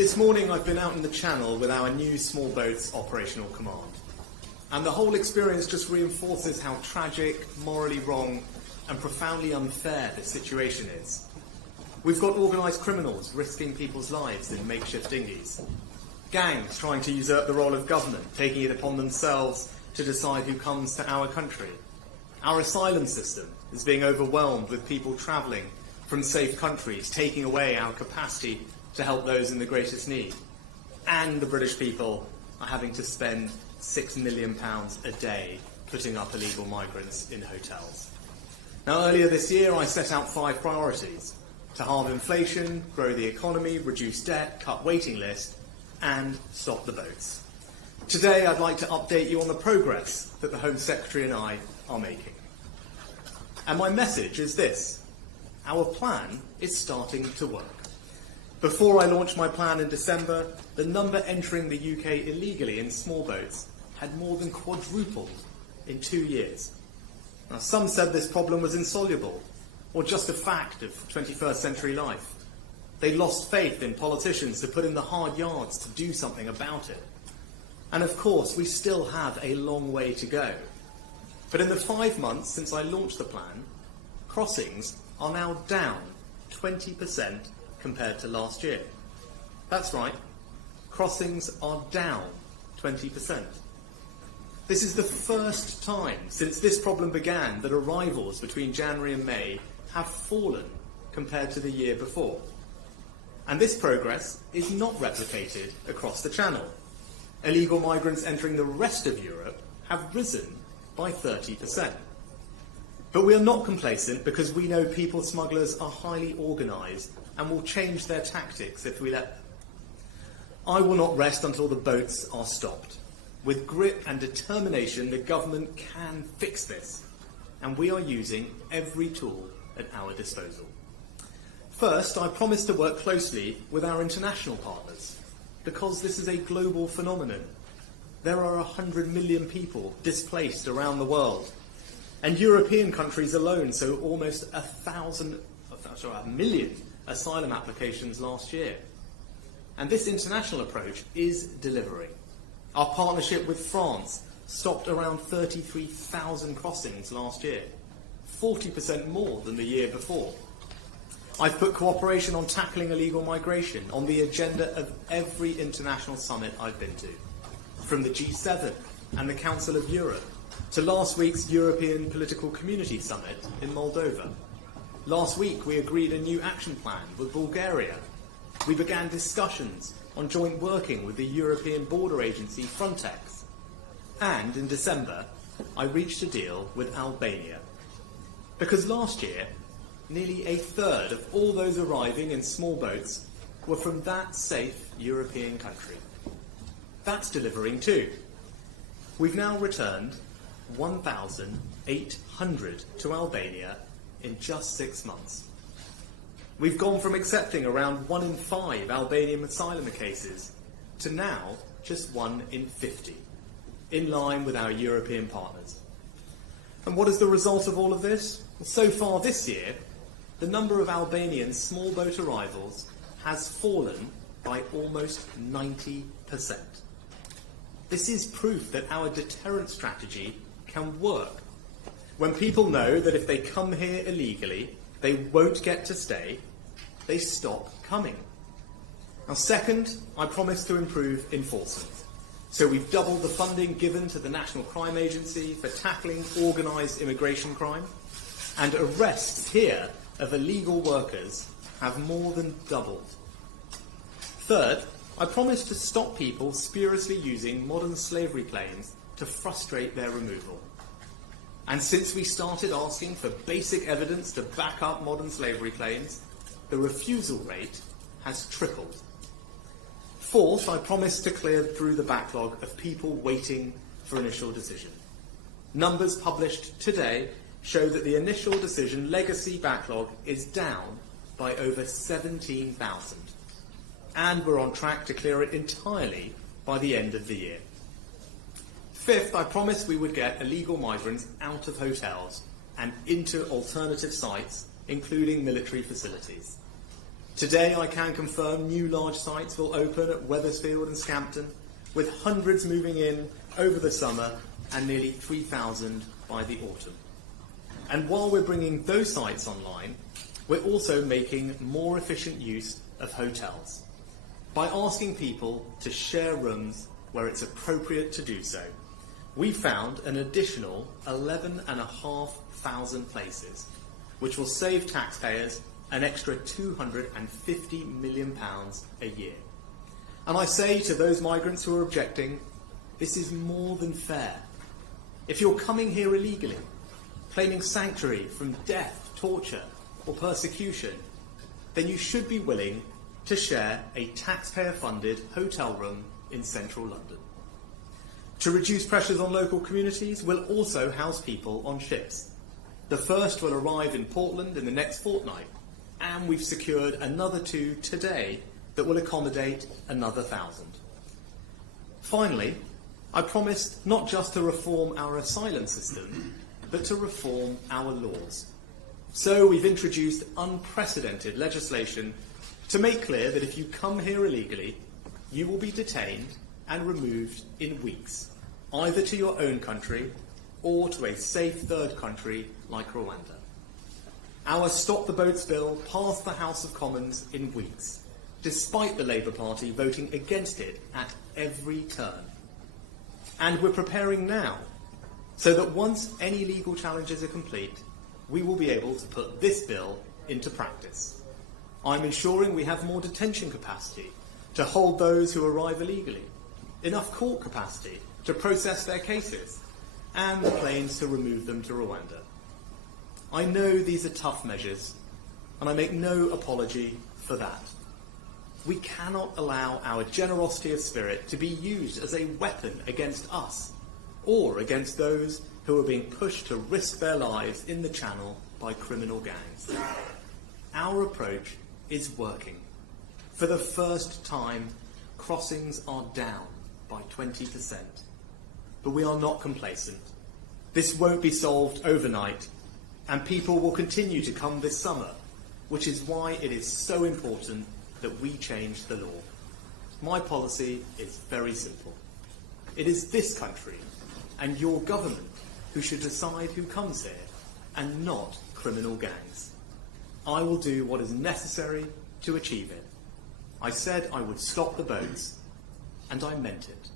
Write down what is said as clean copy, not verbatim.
This morning I've been out in the Channel with our new small boats operational command. And the whole experience just reinforces how tragic, morally wrong and profoundly unfair this situation is. We've got organised criminals risking people's lives in makeshift dinghies. Gangs trying to usurp the role of government, taking it upon themselves to decide who comes to our country. Our asylum system is being overwhelmed with people travelling from safe countries, taking away our capacity to help those in the greatest need. And the British people are having to spend £6 million a day putting up illegal migrants in hotels. Now, earlier this year, I set out 5 priorities: to halve inflation, grow the economy, reduce debt, cut waiting lists, and stop the boats. Today, I'd like to update you on the progress that the Home Secretary and I are making. And my message is this: our plan is starting to work. Before I launched my plan in December, the number entering the UK illegally in small boats had more than quadrupled in 2 years. Now, some said this problem was insoluble, or just a fact of 21st century life. They lost faith in politicians to put in the hard yards to do something about it. And of course, we still have a long way to go. But in the 5 months since I launched the plan, crossings are now down 20% compared to last year. That's right, crossings are down 20%. This is the first time since this problem began that arrivals between January and May have fallen compared to the year before. And this progress is not replicated across the Channel. Illegal migrants entering the rest of Europe have risen by 30%. But we are not complacent, because we know people smugglers are highly organised and will change their tactics if we let them. I will not rest until the boats are stopped. With grit and determination, the government can fix this, and we are using every tool at our disposal. First, I promise to work closely with our international partners, because this is a global phenomenon. There are 100 million people displaced around the world, and European countries alone saw almost a million asylum applications last year. And this international approach is delivering. Our partnership with France stopped around 33,000 crossings last year, 40% more than the year before. I've put cooperation on tackling illegal migration on the agenda of every international summit I've been to, from the G7 and the Council of Europe to last week's European Political Community Summit in Moldova. Last week, we agreed a new action plan with Bulgaria. We began discussions on joint working with the European border agency Frontex. And in December, I reached a deal with Albania. Because last year, nearly a third of all those arriving in small boats were from that safe European country. That's delivering too. We've now returned 1,800 to Albania in just 6 months. We've gone from accepting around 1 in 5 Albanian asylum cases to now just 1 in 50, in line with our European partners. And what is the result of all of this? Well, so far this year, the number of Albanian small boat arrivals has fallen by almost 90%. This is proof that our deterrent strategy can work. When people know that if they come here illegally, they won't get to stay, they stop coming. Now, second, I promise to improve enforcement. So we've doubled the funding given to the National Crime Agency for tackling organised immigration crime, and arrests here of illegal workers have more than doubled. Third, I promise to stop people spuriously using modern slavery claims to frustrate their removal. And since we started asking for basic evidence to back up modern slavery claims, the refusal rate has tripled. Fourth, I promise to clear through the backlog of people waiting for initial decision. Numbers published today show that the initial decision legacy backlog is down by over 17,000. And we're on track to clear it entirely by the end of the year. Fifth, I promised we would get illegal migrants out of hotels and into alternative sites, including military facilities. Today I can confirm new large sites will open at Wethersfield and Scampton, with hundreds moving in over the summer and nearly 3,000 by the autumn. And while we're bringing those sites online, we're also making more efficient use of hotels by asking people to share rooms where it's appropriate to do so. We found an additional 11,500 places, which will save taxpayers an extra £250 million a year. And I say to those migrants who are objecting, this is more than fair. If you're coming here illegally, claiming sanctuary from death, torture, or persecution, then you should be willing to share a taxpayer-funded hotel room in central London. To reduce pressures on local communities, we'll also house people on ships. The first will arrive in Portland in the next fortnight, and we've secured another 2 today that will accommodate another 1,000. Finally, I promised not just to reform our asylum system, but to reform our laws. So we've introduced unprecedented legislation to make clear that if you come here illegally, you will be detained and removed in weeks, either to your own country or to a safe third country like Rwanda. Our Stop the Boats bill passed the House of Commons in weeks, despite the Labour Party voting against it at every turn. And we're preparing now, so that once any legal challenges are complete, we will be able to put this bill into practice. I'm ensuring we have more detention capacity to hold those who arrive illegally, enough court capacity to process their cases, and the planes to remove them to Rwanda. I know these are tough measures, and I make no apology for that. We cannot allow our generosity of spirit to be used as a weapon against us, or against those who are being pushed to risk their lives in the Channel by criminal gangs. Our approach is working. For the first time, crossings are down by 20%. But we are not complacent. This won't be solved overnight, and people will continue to come this summer, which is why it is so important that we change the law. My policy is very simple. It is this country and your government who should decide who comes here, and not criminal gangs. I will do what is necessary to achieve it. I said I would stop the boats, and I meant it.